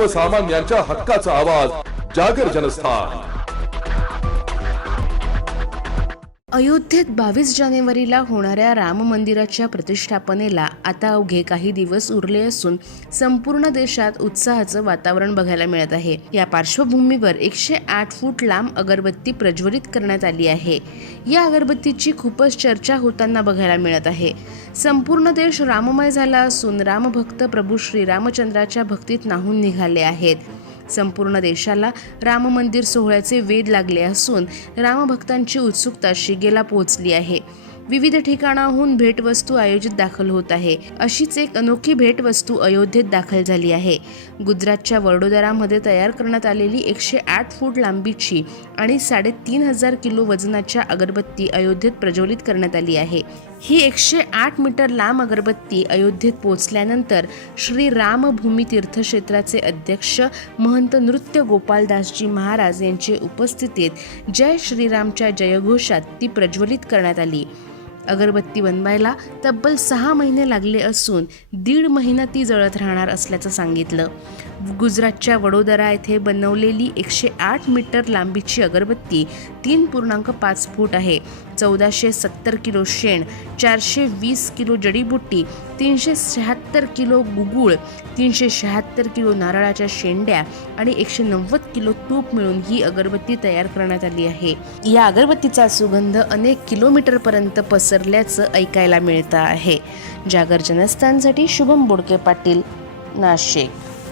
सर्वसामान्यांच्या हक्काचा आवाज जागर जनस्थान। अयोध्येत 22 जानेवारीला होणाऱ्या राम मंदिराच्या प्रतिष्ठापनेला आता अवघे काही दिवस उरले असून संपूर्ण देशात उत्साहाचं वातावरण बघायला मिळत आहे। या पार्श्वभूमीवर 108 फूट लांब अगरबत्ती प्रज्वलित करण्यात आली आहे। या अगरबत्तीची खूपच चर्चा होताना बघायला मिळत आहे। संपूर्ण देश राममय झाला असून रामभक्त प्रभू श्रीरामचंद्राच्या भक्तीत न्हाऊन निघाले आहेत। संपूर्ण देशाला राम मंदिर सोहळ्याचे वेध लागले असून रामभक्तांची उत्सुकता शिगेला पोहोचली आहे। विविध ठिकाणाहून भेटवस्तू आयोजित दाखल होत आहे। अशीच एक अनोखी भेटवस्तू अयोध्येत दाखल झाली आहे। गुजरातच्या वडोदरामध्ये तयार करण्यात आलेली 108 फूट लांबीची आणि 3.5 किलो वजनाच्या अगरबत्ती अयोध्येत प्रज्वलित करण्यात आली आहे। ही 108 मीटर लांब अगरबत्ती अयोध्येत पोहोचल्यानंतर श्री रामभूमी तीर्थक्षेत्राचे अध्यक्ष महंत नृत्य गोपालदासजी महाराज यांच्या उपस्थितीत जय श्रीरामच्या जयघोषात ती प्रज्वलित करण्यात आली। अगरबत्ती बनवायला तब्बल 6 महिने लागले असून 1.5 महिना ती जळत राहणार असल्याचं सांगितलं। गुजरातच्या वडोदरा येथे बनवलेली 108 मीटर लांबीची अगरबत्ती 3.5 फूट आहे। 1470 किलो शेण, 420 किलो जडीबुट्टी, 376 किलो गुगुळ, 376 किलो नारळाच्या शेंड्या आणि 190 किलो तूप मिळून ही अगरबत्ती तयार करण्यात आली आहे। या अगरबत्तीचा सुगंध अनेक किलोमीटरपर्यंत पसरल्याचं ऐकायला मिळतं आहे। जागर जनस्थानसाठी शुभम बोडके पाटील, नाशिक।